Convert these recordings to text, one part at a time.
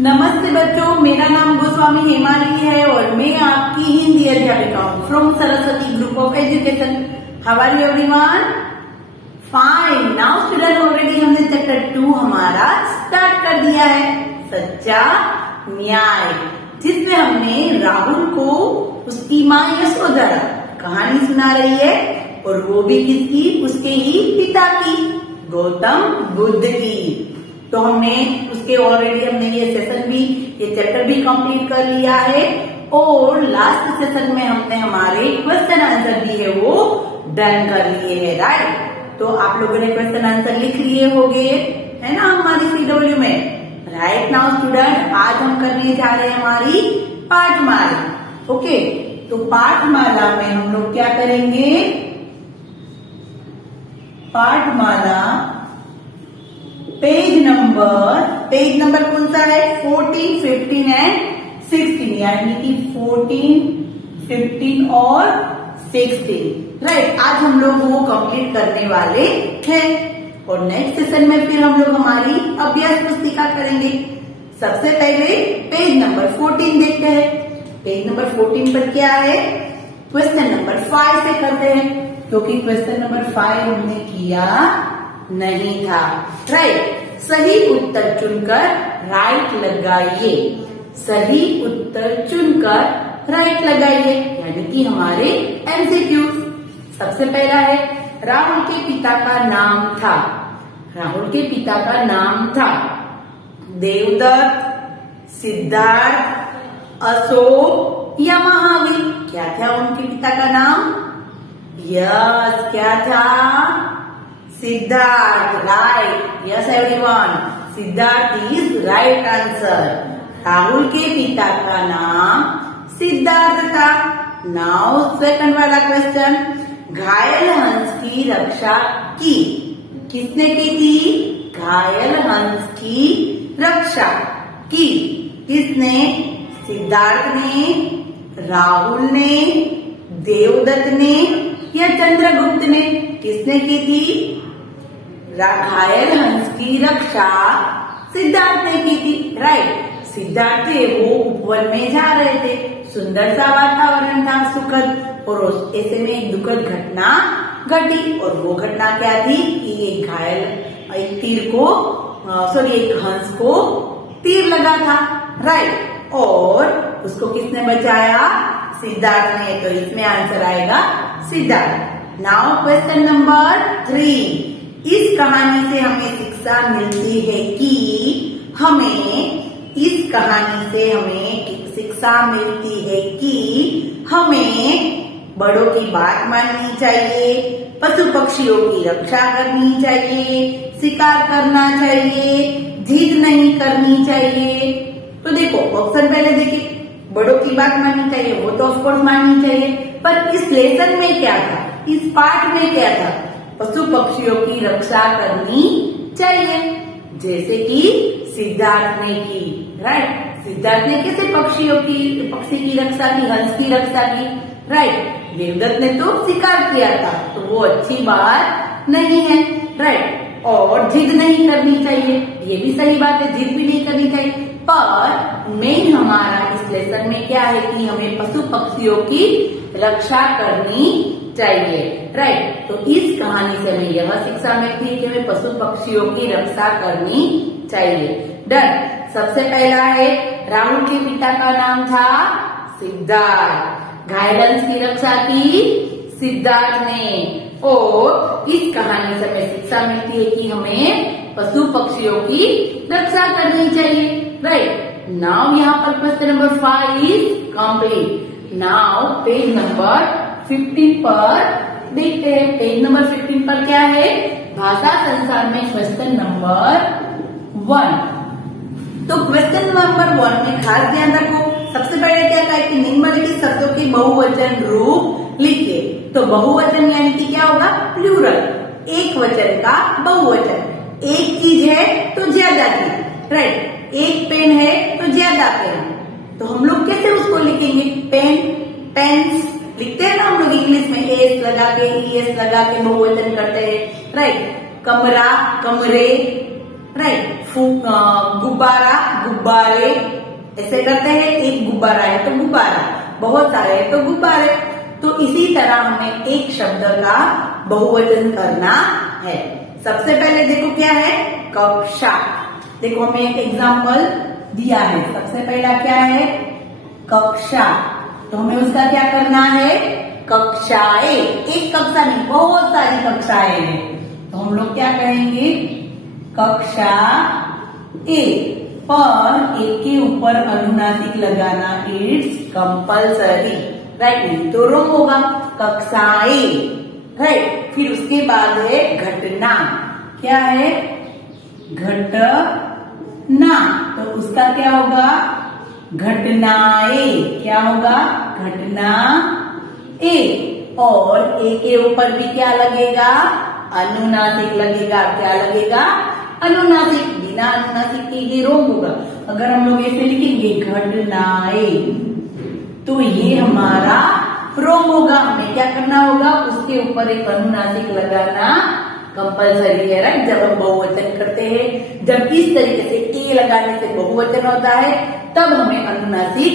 नमस्ते बच्चों, मेरा नाम गोस्वामी हेमाली है और मैं आपकी हिंदी अध्यापिका हूँ from Saraswati group of education. How are you everyone? Fine. Now student, already हमने चैप्टर 2 हमारा स्टार्ट कर दिया है, सच्चा न्याय, जिसमें हमने राहुल को उसकी माँ यशोधरा कहानी सुना रही है और वो भी किसकी? उसके ही पिता की, गौतम बुद्ध की। तो हमने उसके ऑलरेडी हमने ये चैप्टर भी कंप्लीट कर लिया है और लास्ट सेशन में हमने हमारे क्वेश्चन आंसर भी है वो डन कर लिए हैं, राइट? तो आप लोगों ने क्वेश्चन आंसर लिख लिए होंगे, है ना, हमारी CW में। राइट नाउ स्टूडेंट, आज हम करने जा रहे हैं हमारी पाठमाला। ओके, तो पाठमाला में हम लोग क्या करेंगे? पाठमाला पेज नंबर कौन सा है? 14, 15 एंड 16, यानी कि 14, 15 और 16, राइट। आज हम लोग वो कंप्लीट करने वाले हैं और नेक्स्ट सेशन में फिर हम लोग हमारी अभ्यास पुस्तिका करेंगे। सबसे पहले पेज नंबर 14 देखते हैं। पेज नंबर 14 पर क्या है? क्वेश्चन नंबर 5 से करते हैं, क्योंकि क्वेश्चन नंबर 5 हमने किया नहीं था, राइट। सही उत्तर चुनकर राइट लगाइए। सही उत्तर चुनकर राइट लगाइए, यानी कि हमारे MCQ। सबसे पहला है, राहुल के पिता का नाम था। राहुल के पिता का नाम था देवदत्त, सिद्धार्थ, अशोक या महावीर। क्या था उनके पिता का नाम? यस, क्या था? Siddharth, right. Yes everyone, Siddharth is right answer. Rahul के पिता का नाम सिद्धार्थ था। नाउ सेकंड वाला क्वेश्चन, घायल हंस की रक्षा की। किसने की थी? घायल हंस की रक्षा की। किसने? सिद्धार्थ ने, राहुल ने, देवदत्त ने या चंद्रगुप्त ने? किसने की थी? घायल हंस की रक्षा सिद्धार्थ ने की थी, राइट। सिद्धार्थ थे वो उपवन में जा रहे थे, सुंदर सा वातावरण था, सुखद, और ऐसे में एक दुखद घटना घटी। और वो घटना क्या थी कि एक हंस को तीर लगा था, राइट। और उसको किसने बचाया? सिद्धार्थ ने। तो इसमें आंसर आएगा सिद्धार्थ। नाउ क्वेश्चन नंबर 3, इस कहानी से हमें शिक्षा मिलती है कि हमें बड़ों की बात माननी चाहिए, पशु पक्षियों की रक्षा करनी चाहिए, शिकार करना चाहिए, जिद नहीं करनी चाहिए। तो देखो ऑप्शन पहले देखिए, बड़ों की बात माननी चाहिए, वो तो ऑफकोर्स माननी चाहिए, पर इस लेसन में क्या था? इस पाठ में क्या था? पशु पक्षियों की रक्षा करनी चाहिए, जैसे कि सिद्धार्थ ने की, राइट। सिद्धार्थ ने कैसे पक्षी की रक्षा की, हंस की रक्षा की, राइट। देवदत्त ने तो शिकार किया था, तो वो अच्छी बात नहीं है, राइट। और जिद नहीं करनी चाहिए, ये भी सही बात है, जिद भी नहीं करनी चाहिए। पर मेन हमारा इस लेसन में क्या है कि हमें पशु पक्षियों की रक्षा करनी चाहिए, राइट। तो इस कहानी से हमें यह शिक्षा मिलती है कि हमें पशु पक्षियों की रक्षा करनी चाहिए। डन। सबसे पहला है, राहुल के पिता का नाम था सिद्धार्थ। घायल हंस की रक्षा की सिद्धार्थ ने। और इस कहानी से हमें शिक्षा मिलती है कि हमें पशु पक्षियों की रक्षा करनी चाहिए, राइट। नाउ यहाँ पर question number 5 is complete. Now page number 15 पर देखते हैं। पेज नंबर 15 पर क्या है? भाषा संसार में क्वेश्चन नंबर 1। तो क्वेश्चन नंबर 1 में खास ध्यान रखो, सबसे पहले क्या कहा कि निम्नलिखित शब्दों के बहुवचन रूप लिखिए। तो बहुवचन यानी कि क्या होगा? प्लूरल, एक वचन का बहुवचन। एक चीज है तो ज्यादा की, राइट। एक पेन है तो ज्यादा पेन। तो हम लोग कैसे उसको लिखेंगे? पेन, पेन्स लिखते हैं ना हम लोग इंग्लिश में, एस लगा के, ES लगा के बहुवचन करते हैं, राइट। कमरा, कमरे, राइट। गुब्बारा, गुब्बारे, ऐसे करते हैं। एक गुब्बारा है तो गुब्बारा, बहुत सारे है तो गुब्बारे। तो इसी तरह हमें एक शब्द का बहुवचन करना है। सबसे पहले देखो क्या है, कक्षा। देखो हमें एक एग्जाम्पल दिया है। सबसे पहला क्या है, कक्षा। तो हमें उसका क्या करना है, कक्षाएं। एक कक्षा नहीं, बहुत सारी कक्षाएं हैं। तो हम लोग क्या कहेंगे, कक्षा ए। पर एक के ऊपर अनुनासिक लगाना इट्स कंपल्सरी, राइट। नहीं तो रॉन्ग होगा, कक्षाएं, राइट। फिर उसके बाद है घटना। क्या है, घटना। तो उसका क्या होगा, घटनाएं। क्या होगा, घटना ए। और ए के ऊपर भी क्या लगेगा, अनुनासिक लगेगा। क्या लगेगा, अनुनासिक। बिना अनुनासिक के ये रॉन्ग होगा। अगर हम लोग ऐसे लिखेंगे घटनाएं, तो ये हमारा रॉन्ग होगा। हमें क्या करना होगा, उसके ऊपर एक अनुनासिक लगाना कंपल्सरी है, राइट। जब हम बहुवचन करते हैं, जब इस तरीके से ए लगाने से बहुवचन होता है, तब हमें अनुनासिक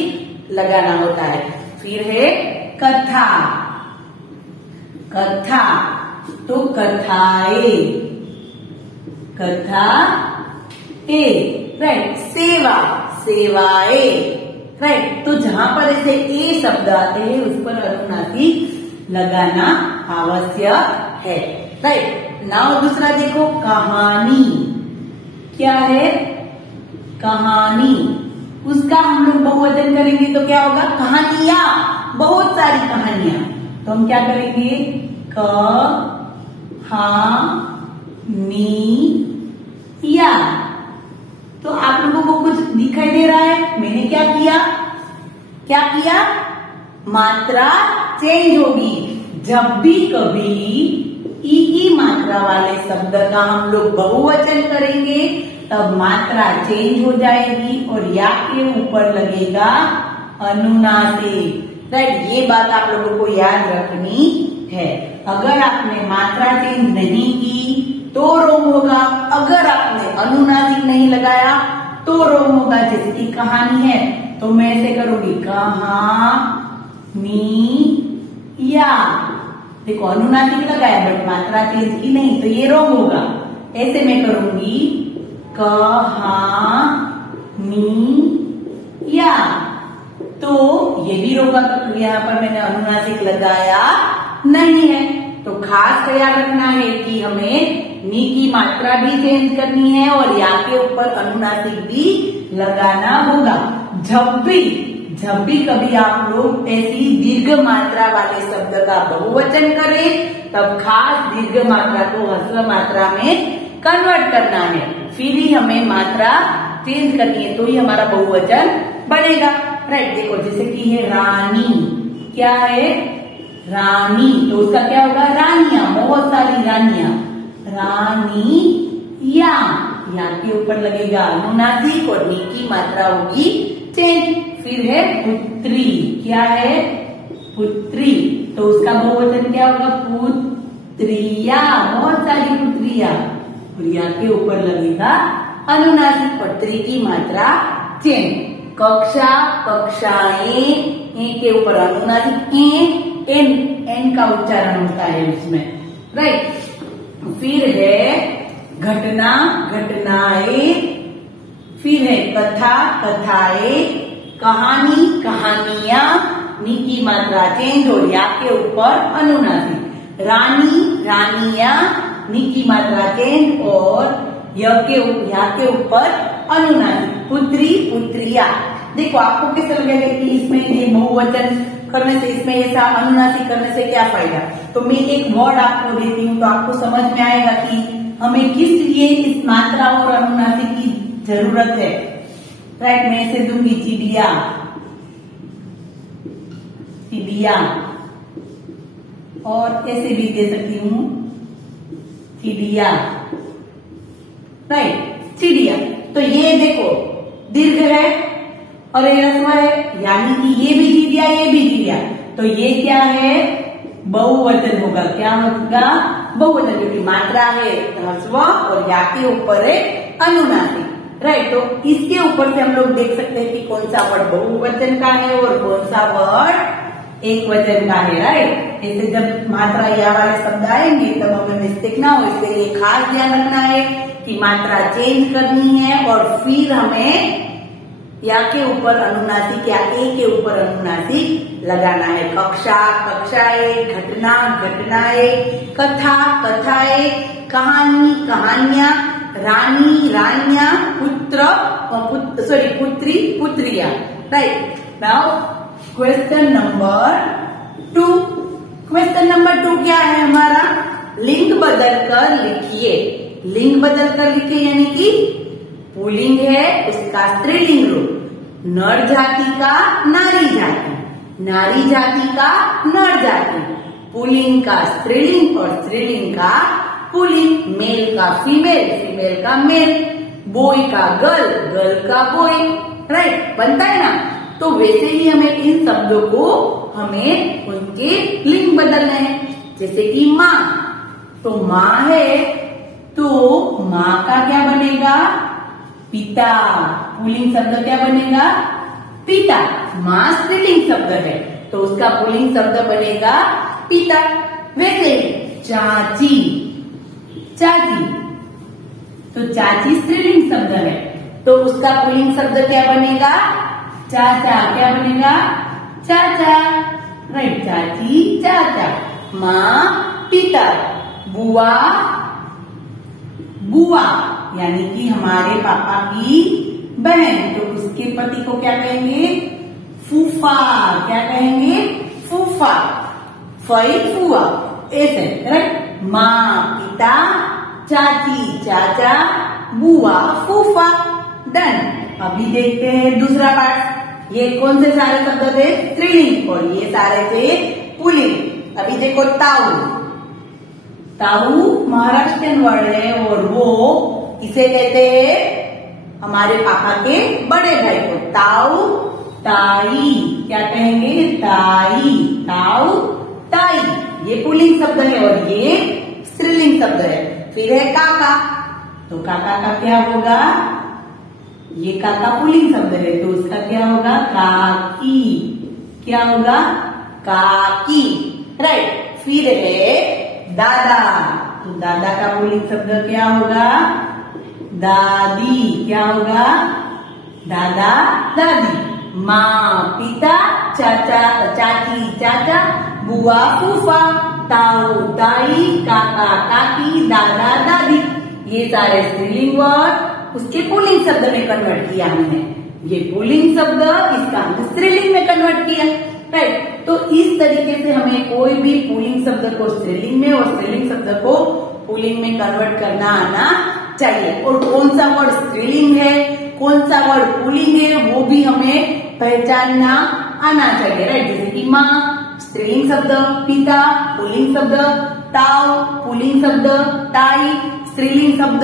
लगाना होता है। फिर है कथा। कथा, तो कथाएं, कथा ए, राइट। सेवा, सेवाएं, राइट। तो जहां पर ऐसे ए शब्द आते हैं उस पर अनुनासिक लगाना आवश्यक है, राइट। नाउ दूसरा देखो, कहानी। क्या है, कहानी। उसका हम लोग बहुवचन करेंगे तो क्या होगा, कहानियां, बहुत सारी कहानियां। तो हम क्या करेंगे, कहानिया। तो आप लोगों को कुछ दिखाई दे रहा है, मैंने क्या किया, क्या किया, मात्रा चेंज होगी। जब भी कभी ई की मात्रा वाले शब्द का हम लोग बहुवचन करेंगे तब मात्रा चेंज हो जाएगी और या के ऊपर लगेगा अनुनासिक, राइट। ये बात आप लोगों को याद रखनी है। अगर आपने मात्रा चेंज नहीं की तो रॉन्ग होगा। अगर आपने अनुनासिक नहीं लगाया तो रॉन्ग होगा। जैसे कि कहानी है तो मैं ऐसे करूंगी, कहानिया। देखो अनुनासिक लगाया बट मात्रा चेंज की नहीं, तो ये रॉन्ग होगा। ऐसे मैं करूंगी, कहानिया, तो ये भी रोका। यहाँ पर मैंने अनुनासिक लगाया नहीं है। तो खास ख्याल रखना है कि हमें नी की मात्रा भी चेंज करनी है और या के ऊपर अनुनासिक भी लगाना होगा। जब भी कभी आप लोग ऐसी दीर्घ मात्रा वाले शब्द का बहुवचन करें तब खास दीर्घ मात्रा को ह्रस्व मात्रा में कन्वर्ट करना है। फिर ही हमें मात्रा चेंज करनी है, तो ही हमारा बहुवचन बनेगा, राइट। देखो जैसे कि है रानी। क्या है, रानी। तो उसका क्या होगा, रानियां, बहुत सारी रानियां, रानिया। या के ऊपर लगेगा अनुनासिक और नी की मात्रा होगी चेंज। फिर है पुत्री। क्या है, पुत्री। तो उसका बहुवचन क्या होगा, पुत्रिया, बहुत सारी पुत्रिया। और या के ऊपर लगेगा अनुनासिक, पुत्री की मात्रा चेंज। कक्षा, कक्षाएं, ए के ऊपर अनुनासिक एन का उच्चारण होता है उसमें, राइट। फिर है घटना, घटनाएं। फिर है कथा, कथाएं। कहानी, कहानियां, नी की मात्रा चेंज और या के ऊपर अनुनासिक। रानी, रानियां, नी की मात्रा चेंज और या के ऊपर अनुनासिक। पुत्री, पुत्रिया। देखो आपको कैसे लगेगा कि इसमें ये बहुवचन करने से, इसमें ऐसा अनुनासिक करने से क्या फायदा। तो मैं एक वर्ड आपको देती हूँ तो आपको समझ में आएगा कि हमें किस लिए इस मात्रा और अनुनासिक की जरूरत है, राइट। मैं इसे दूंगी चिड़िया, चिड़िया। और ऐसे भी दे सकती हूँ, चिड़िया, राइट, चिड़िया। तो ये देखो दीर्घ है और ये ह्रस्व है, यानी कि ये भी चिड़िया, ये भी चिड़िया। तो ये क्या है, बहुवचन होगा। क्या होगा? बहुवचन, क्योंकि मात्रा है ह्रस्व और या के ऊपर है अनुनासिक। राइट, तो इसके ऊपर से हम लोग देख सकते हैं कि कौन सा वर्ड बहुवचन का है और कौन सा वर्ड एक वचन का है। राइट, ऐसे जब मात्रा या वाले शब्द आएंगे तब हमें मिस्टेक ना हो, इसके लिए खास ध्यान रखना है कि मात्रा चेंज करनी है और फिर हमें या के ऊपर अनुनासिक या ए के ऊपर अनुनासिक लगाना है। कक्षा, कक्षाएं, घटना, घटनाएं, कथा, कथाएं, कहानी, कहानियां, रानी, रानियां, पुत्र, पुत्री, पुत्रियां। Right, now question number 2। Question number 2 क्या है हमारा? लिंग बदलकर लिखिए। लिंग बदलकर लिखिए यानी कि पुल्लिंग है उसका स्त्रीलिंग रूप, नर जाति का नारी जाति, नारी जाति का नर जाति, पुल्लिंग का स्त्रीलिंग और स्त्रीलिंग का पुल्लिंग, मेल का फीमेल, फीमेल का मेल, बॉय का गर्ल, गर्ल का बॉय। राइट, बनता है ना? तो वैसे ही हमें इन शब्दों को हमें उनके लिंग बदलने हैं। जैसे कि माँ, तो माँ है तो माँ का क्या बनेगा? पिता। पुल्लिंग शब्द क्या बनेगा? पिता। माँ स्त्रीलिंग शब्द है तो उसका पुल्लिंग शब्द बनेगा पिता। वैसे चाची, चाची, तो चाची स्त्रीलिंग शब्द है तो उसका पुल्लिंग शब्द क्या बनेगा? चाचा। क्या बनेगा? चाचा। राइट, चाची, चाचा। माँ, पिता। बुआ, बुआ यानी कि हमारे पापा की बहन, तो उसके पति को क्या कहेंगे? फूफा। क्या कहेंगे? फूफा। फई, फुआ, ऐसे। राइट, माँ, पिता, चाची, चाचा, बुआ, फूफा। डन। अभी देखते हैं दूसरा पार्ट। ये कौन से सारे शब्द थे? स्त्रीलिंग, और ये सारे थे पुल्लिंग। अभी देखो ताऊ। ताऊ महाराष्ट्रियन वर्ड है और वो इसे कहते हैं हमारे पापा के बड़े भाई को ताऊ, ताई। क्या कहेंगे? ताई, ताऊ, ताई। ये पुल्लिंग शब्द है और ये स्त्रीलिंग शब्द है। फिर है काका, तो काका का क्या होगा? ये काका पुल्लिंग शब्द है तो उसका क्या होगा? काकी। क्या होगा? काकी। राइट, फिर है दादा, तो दादा का पुल्लिंग शब्द क्या होगा? दादी। क्या होगा? दादा, दादी। माँ, पिता, चाचा, चाची, चाचा, बुआ, फूफा, ताऊ, ताई, काका, काकी, दादा, दादी। ये सारे स्त्रीलिंग वर्ड उसके पुल्लिंग शब्द में कन्वर्ट किया हमने। ये पुल्लिंग शब्द इसका हमने स्त्रीलिंग में कन्वर्ट किया। राइट, तो इस तरीके से हमें कोई भी पुल्लिंग शब्द को स्त्रीलिंग में और स्त्रीलिंग शब्द को पुल्लिंग में कन्वर्ट करना आना चाहिए। और कौन सा वर्ड स्त्रीलिंग है, कौन सा वर्ड पुल्लिंग है, वो भी हमें पहचानना आना चाहिए। राइट, जैसे कि माँ स्त्रीलिंग शब्द, पिता पुल्लिंग शब्द, ताऊ पुल्लिंग शब्द, ताई स्त्रीलिंग शब्द।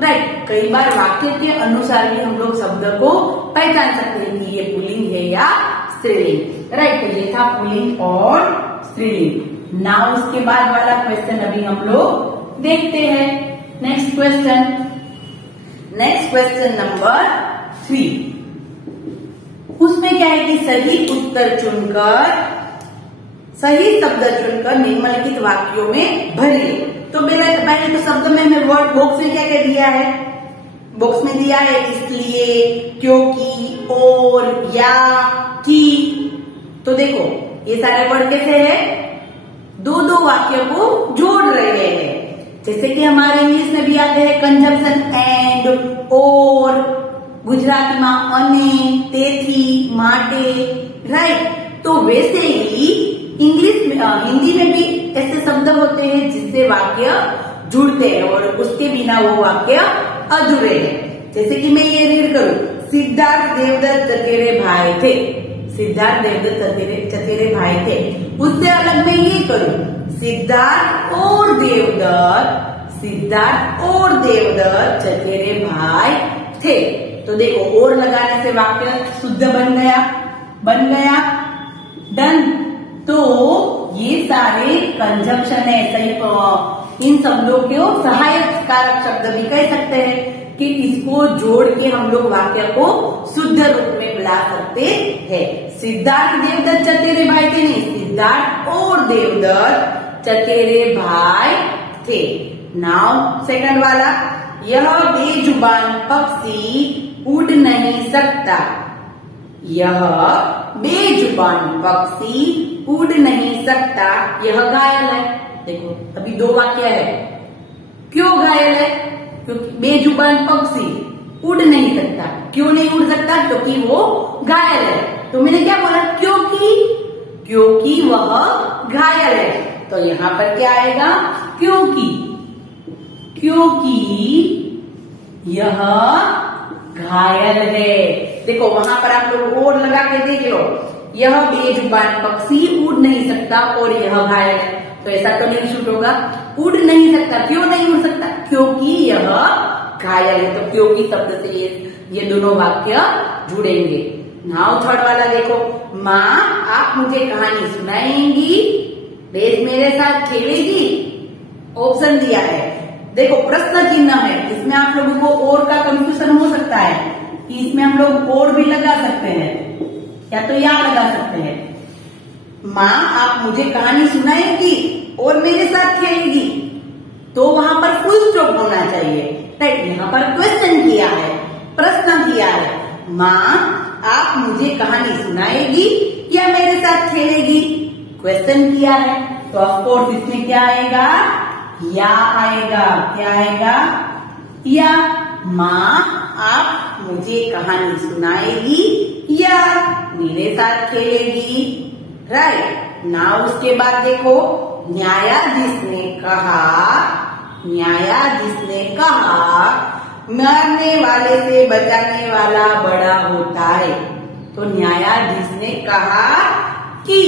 राइट, कई बार वाक्य के अनुसार भी हम लोग शब्द को पहचान सकते हैं कि ये पुल्लिंग है या स्त्रीलिंग। राइट, तो ये था पुल्लिंग और स्त्रीलिंग। नाउ उसके बाद वाला क्वेश्चन अभी हम लोग देखते हैं। Next question, next question number 3। उसमें क्या है कि सही उत्तर चुनकर, सही शब्द चुनकर निम्नलिखित वाक्यों में भरिए। तो पहले तो शब्द में हमें वर्ड बॉक्स में क्या क्या दिया है? बॉक्स में दिया है इसलिए, क्योंकि, और, या, ठीक। तो देखो ये सारे वर्ड कैसे है? दो दो वाक्यों को जोड़ रहे हैं। जैसे कि हमारे इंग्लिश में भी आते हैं कंजंक्शन एंड, और, गुजराती में अने, तेथी, माटे। राइट, तो वैसे ही इंग्लिश में, हिंदी में भी ऐसे शब्द होते हैं जिससे वाक्य जुड़ते हैं और उसके बिना वो वाक्य अधूरे हैं। जैसे कि मैं ये रीड करूं, सिद्धार्थ देवदत्त चचेरे भाई थे। सिद्धार्थ देवदत्त चचेरे भाई थे। उससे अलग मैं ये करूं, सिद्धार्थ और देवदत्त, सिद्धार्थ और देवदत्त चचेरे भाई थे। तो देखो और लगाने से वाक्य शुद्ध बन गया, बन गया। डन। तो ये सारे कंजंक्शन है, सही इन शब्दों को सहायक कारक शब्द भी कह सकते हैं कि इसको जोड़ के हम लोग वाक्य को शुद्ध रूप में बुला सकते हैं। सिद्धार्थ देवदत्त चचेरे भाई थे नहीं, सिद्धार्थ और देवदत्त चचेरे भाई थे। नाउ सेकंड वाला, यह बेजुबान पक्षी उड़ नहीं सकता। यह बेजुबान पक्षी उड़ नहीं सकता, यह घायल है। देखो अभी दो वाक्य है, क्यों घायल है? क्योंकि बेजुबान पक्षी उड़ नहीं सकता। क्यों नहीं उड़ सकता? क्योंकि वो घायल है। तो मैंने क्या बोला? क्योंकि वह घायल है। तो यहाँ पर क्या आएगा? क्योंकि यह घायल है। देखो वहां पर आप लोग और लगा के देख लो, यह बेजुबान पक्षी उड़ नहीं सकता और यह घायल है, तो ऐसा तो नहीं शूट होगा। उड़ नहीं सकता, क्यों नहीं उड़ सकता? क्योंकि यह घायल है। तो क्योंकि शब्द से ये दोनों वाक्य जुड़ेंगे। नाउ थर्ड वाला देखो, माँ आप मुझे कहानी सुनाएंगी, बेस मेरे साथ खेलेगी। ऑप्शन दिया है, देखो प्रश्न चिन्ह है, इसमें आप लोगों को और का कंफ्यूजन हो सकता है कि इसमें हम लोग और भी लगा सकते हैं या तो यहाँ लगा सकते हैं, माँ आप मुझे कहानी सुनाएंगी और मेरे साथ खेलेगी। तो वहां पर फुल स्टॉप होना चाहिए, राइट। यहाँ पर क्वेश्चन किया है, प्रश्न किया है, माँ आप मुझे कहानी सुनाएगी या मेरे साथ खेलेगी, क्वेश्चन किया है। तो ऑफकोर्स इसमें क्या आएगा? या आएगा। क्या आएगा? या। माँ आप मुझे कहानी सुनाएगी या मेरे साथ खेलेगी, राइट। ना उसके बाद देखो, न्यायाधीश ने कहा मरने वाले से बचाने वाला बड़ा होता है। तो न्यायाधीश ने कहा कि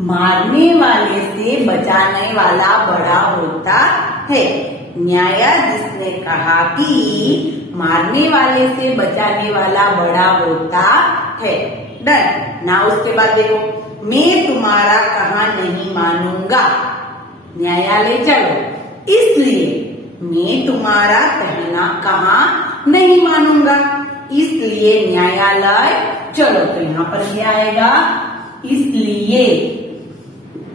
मारने वाले से बचाने वाला बड़ा होता है। न्यायाधीश ने कहा कि मारने वाले से बचाने वाला बड़ा होता है। डन। ना उसके बाद देखो, मैं तुम्हारा कहा नहीं मानूंगा। न्यायालय चलो, इसलिए मैं तुम्हारा कहना कहा नहीं मानूंगा, इसलिए न्यायालय चलो। तो यहाँ पर क्या आएगा? इसलिए।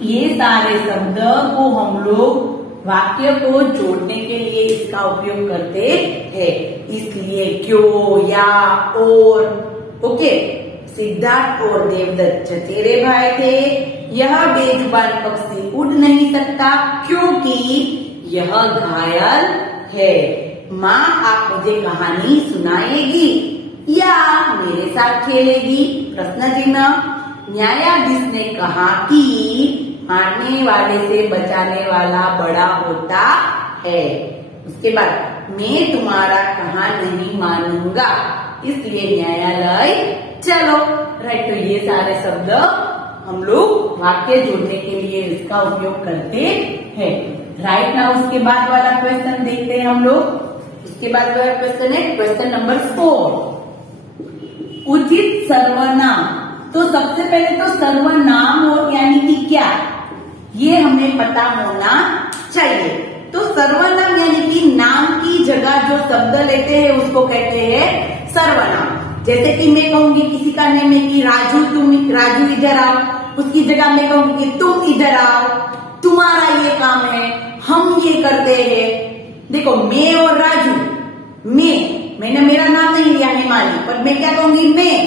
ये सारे शब्द को हम लोग वाक्य को जोड़ने के लिए इसका उपयोग करते हैं। इसलिए, क्यों, या, और। ओके। सिद्धार्थ और देवदत्त चचेरे भाई थे। यह बेजुबान पक्षी उड़ नहीं सकता क्योंकि यह घायल है। माँ आप मुझे कहानी सुनाएगी या मेरे साथ खेलेगी, प्रश्न चिन्ह। न्यायाधीश ने कहा कि मारने वाले से बचाने वाला बड़ा होता है। उसके बाद, मैं तुम्हारा कहा नहीं मानूंगा, इसलिए न्यायालय चलो, राइट। तो ये सारे शब्द हम लोग वाक्य जोड़ने के लिए इसका उपयोग करते हैं, राइट। ना उसके बाद वाला क्वेश्चन देखते हैं हम लोग। उसके बाद वाला क्वेश्चन है क्वेश्चन नंबर 4, उचित सर्वनाम। तो सबसे पहले तो सर्वनाम और यानी कि क्या, ये हमें पता होना चाहिए। तो सर्वनाम यानी कि नाम की जगह जो शब्द लेते हैं उसको कहते हैं सर्वनाम। जैसे कि मैं कहूंगी किसी का नेम है कि राजू इधर आओ, उसकी जगह मैं कहूंगी कि तुम इधर आओ, तुम्हारा ये काम है, हम ये करते हैं। देखो मैं और राजू, मैंने मेरा नाम नहीं लिया हिमाली, पर मैं क्या कहूंगी? मैं।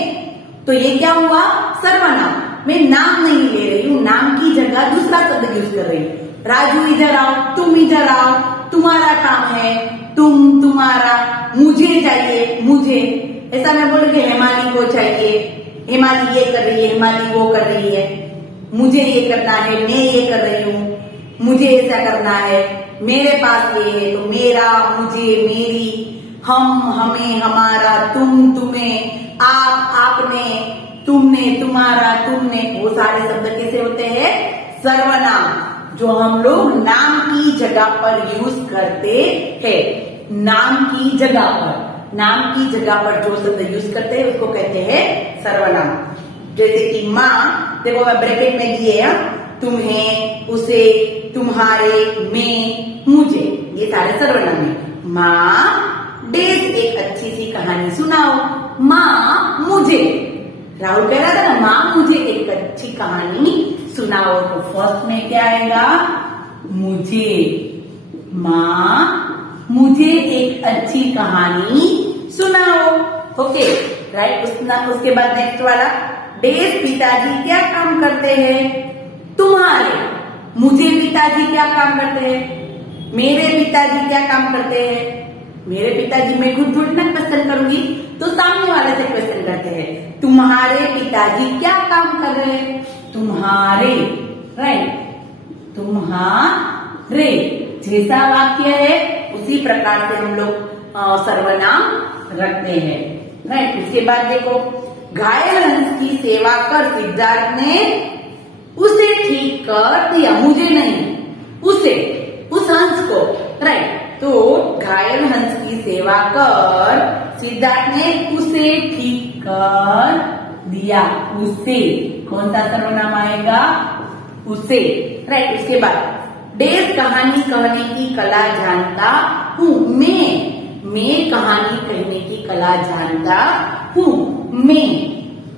तो ये क्या हुआ? सर्वनाम। मैं नाम नहीं ले रही हूँ, नाम की जगह दूसरा शब्द यूज कर रही हूँ। राजू इधर आओ, तुम इधर आओ, तुम्हारा काम है, तुम, तुम्हारा, मुझे चाहिए, मुझे। ऐसा मैं बोल रही हेमाली को चाहिए, हेमाली ये कर रही है, हेमाली वो कर रही है, मुझे ये करना है, मैं ये कर रही हूँ, मुझे ऐसा करना है, मेरे पास ये है। तो मेरा, मुझे, मेरी, हम, हमें, हमारा, तुम, तुम्हें, आप, आपने, तुमने, तुम्हारा, तुमने, वो सारे शब्द कैसे होते हैं? सर्वनाम, जो हम लोग नाम की जगह पर यूज करते हैं। नाम की जगह पर, नाम की जगह पर जो शब्द यूज करते हैं उसको कहते हैं सर्वनाम। जैसे कि माँ, देखो मैं ब्रैकेट में दिए हैं, तुम्हें, उसे, तुम्हारे, में, मुझे, ये सारे सर्वनाम है। माँ डेज एक अच्छी सी कहानी सुनाओ। माँ मुझे, राहुल कह रहा था ना, माँ मुझे एक अच्छी कहानी सुनाओ, तो फर्स्ट में क्या आएगा? मुझे। माँ मुझे एक अच्छी कहानी सुनाओ। Okay right. उसके बाद नेक्स्ट वाला, डेज पिताजी क्या काम करते हैं? तुम्हारे। मुझे पिताजी क्या काम करते हैं? मेरे पिताजी क्या काम करते हैं? मेरे पिताजी, मैं खुद थोड़ी ना क्वेश्चन करूंगी, तो सामने वाले से क्वेश्चन करते हैं। तुम्हारे पिताजी क्या काम कर रहे हैं? तुम्हारे, राइट, तुम्हारे जैसा वाक्य है उसी प्रकार से हम लोग सर्वनाम रखते हैं, राइट। उसके बाद देखो, घायल हंस की सेवा कर सिद्धार्थ ने उसे ठीक कर दिया। मुझे नहीं, उसे, उस हंस को, राइट। तो घायल हंस की सेवा कर सिद्धार्थ ने उसे ठीक कर दिया। उसे, कौन सा सर्वनाम आएगा? उसे, राइट। उसके बाद, डेज कहानी कहने की कला जानता हूँ। मैं कहानी कहने की कला जानता हूँ। मैं,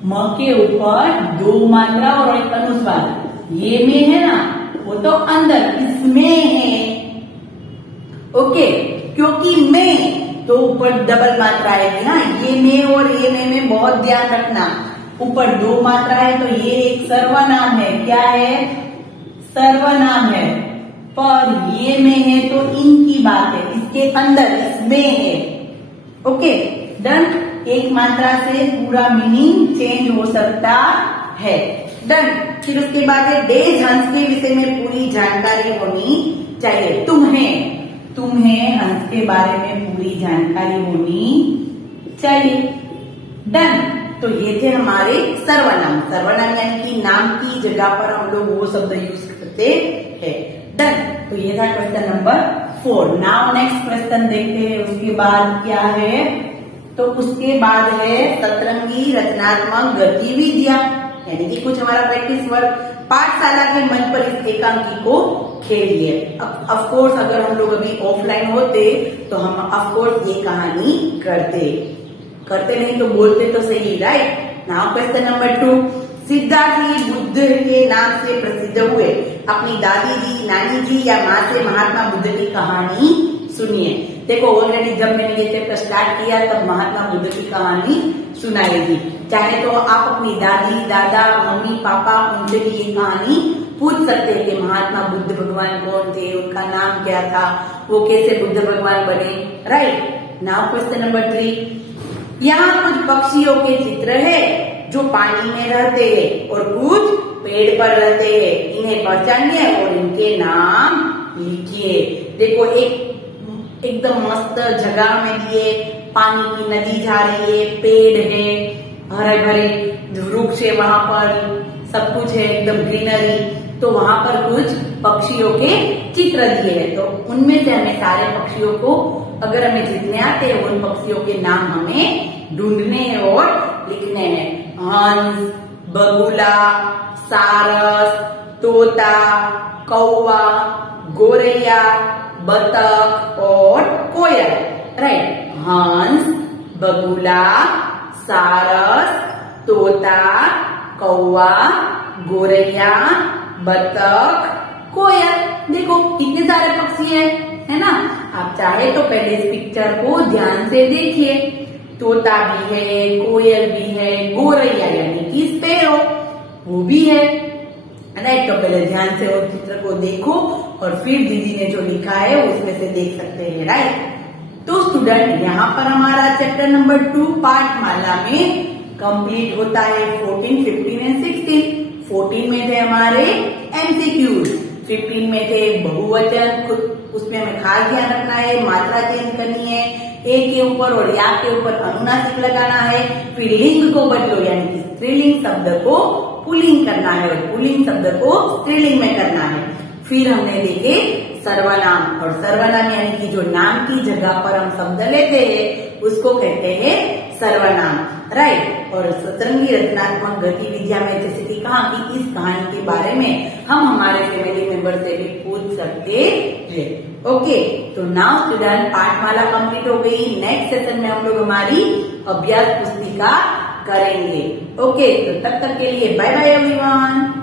म के ऊपर दो मात्रा और एक अनुस्वार। ये में है ना, वो तो अंदर, इसमें है। ओके, क्योंकि मैं तो ऊपर डबल मात्रा आएगी। हाँ, ये में और ये में बहुत ध्यान रखना। ऊपर दो मात्रा है तो ये एक सर्वनाम है। क्या है? सर्वनाम है। पर ये में है तो इनकी बात है, इसके अंदर, इसमें है। Okay done. एक मात्रा से पूरा मीनिंग चेंज हो सकता है। डन। फिर उसके बाद है, डेज हंस के विषय में पूरी जानकारी होनी चाहिए। तुम्हें हंस के बारे में पूरी जानकारी होनी चाहिए। डन। तो ये थे हमारे सर्वनाम। सर्वनाम यानी कि नाम की जगह पर हम लोग वो शब्द यूज करते हैं। डन। तो ये था question number 4। Now next question देखते हैं। उसके बाद क्या है? तो उसके बाद है सतरंगी रचनात्मक गतिविधियां, यानी कि कुछ हमारा प्रैक्टिस वर्क। पाठशाला के मंच पर इस एकांकी को खेलिए। ऑफ कोर्स अगर हम लोग अभी ऑफलाइन होते तो हम ऑफ कोर्स ये कहानी करते नहीं तो बोलते तो सही, right. Now question number 2, Siddhartha ji Buddha के नाम से प्रसिद्ध हुए। अपनी दादी जी, नानी जी या माँ से महात्मा बुद्ध की कहानी सुनिए। देखो ऑलरेडी जब मैंने ये चैप्टर स्टार्ट किया तब महात्मा बुद्ध की कहानी सुनाई थी। चाहे तो आप अपनी दादी, दादा, मम्मी, पापा उनसे भी ये कहानी पूछ सकते हैं कि महात्मा बुद्ध भगवान कौन थे, उनका नाम क्या था, वो कैसे बुद्ध भगवान बने, राइट। नाउ क्वेश्चन नंबर 3, यहाँ कुछ पक्षियों के चित्र है जो पानी में रहते हैं और कुछ पेड़ पर रहते हैं। इन्हें पहचानिए और इनके नाम लिखिए। देखो एकदम मस्त जगह में दिए, पानी की नदी जा रही है, पेड़ है, हरे भरे वृक्ष है, वहां पर सब कुछ है, एकदम ग्रीनरी। तो वहां पर कुछ पक्षियों के चित्र दिए हैं। तो उनमें से हमें सारे पक्षियों को, अगर हमें जितने आते हैं उन पक्षियों के नाम हमें ढूंढने और लिखने हैं। हंस, बगुला, सारस, तोता, कौवा, गोरैया, बतख और कोयल, राइट। हंस, बगुला, सारस, तोता, कौवा, गोरैया, बतख, कोयल। देखो कितने सारे पक्षी है ना। आप चाहे तो पहले इस पिक्चर को ध्यान से देखिए। तोता भी है, कोयल भी है, गोरैया यानी कि स्पैरो वो भी है, राइट। तो पहले ध्यान से उस चित्र को देखो और फिर दीदी ने जो लिखा है उसमें से देख सकते हैं, राइट। तो स्टूडेंट यहाँ पर हमारा चैप्टर नंबर 2 पाठमाला में कंप्लीट होता है। 14, 15 एंड 16। 14 में थे हमारे एमसीक्यूज, 15 में थे बहुवचन, उसमें हमें खास ध्यान रखना है, मात्रा चेंज करनी है, ए के ऊपर और या के ऊपर अनुनासिक लगाना है। फिर लिंग को बदलो, यानी कि स्त्रीलिंग शब्द को पुल्लिंग करना है और पुल्लिंग शब्द को स्त्रीलिंग में करना है। फिर हमने देखे सर्वनाम, और सर्वनाम यानी कि जो नाम की जगह पर हम शब्द लेते हैं उसको कहते हैं सर्वनाम, राइट। और सतरंगी रचनात्मक गतिविधियां में जैसे कि कहा कि इस कहानी के बारे में हम हमारे फैमिली मेंबर से भी पूछ सकते हैं। ओके, तो नाउ स्टूडेंट पाठमाला कंप्लीट हो गई। नेक्स्ट सेशन में हम लोग हमारी अभ्यास पुस्तिका करेंगे। ओके, तो तब तक के लिए बाय बाय एवरीवन।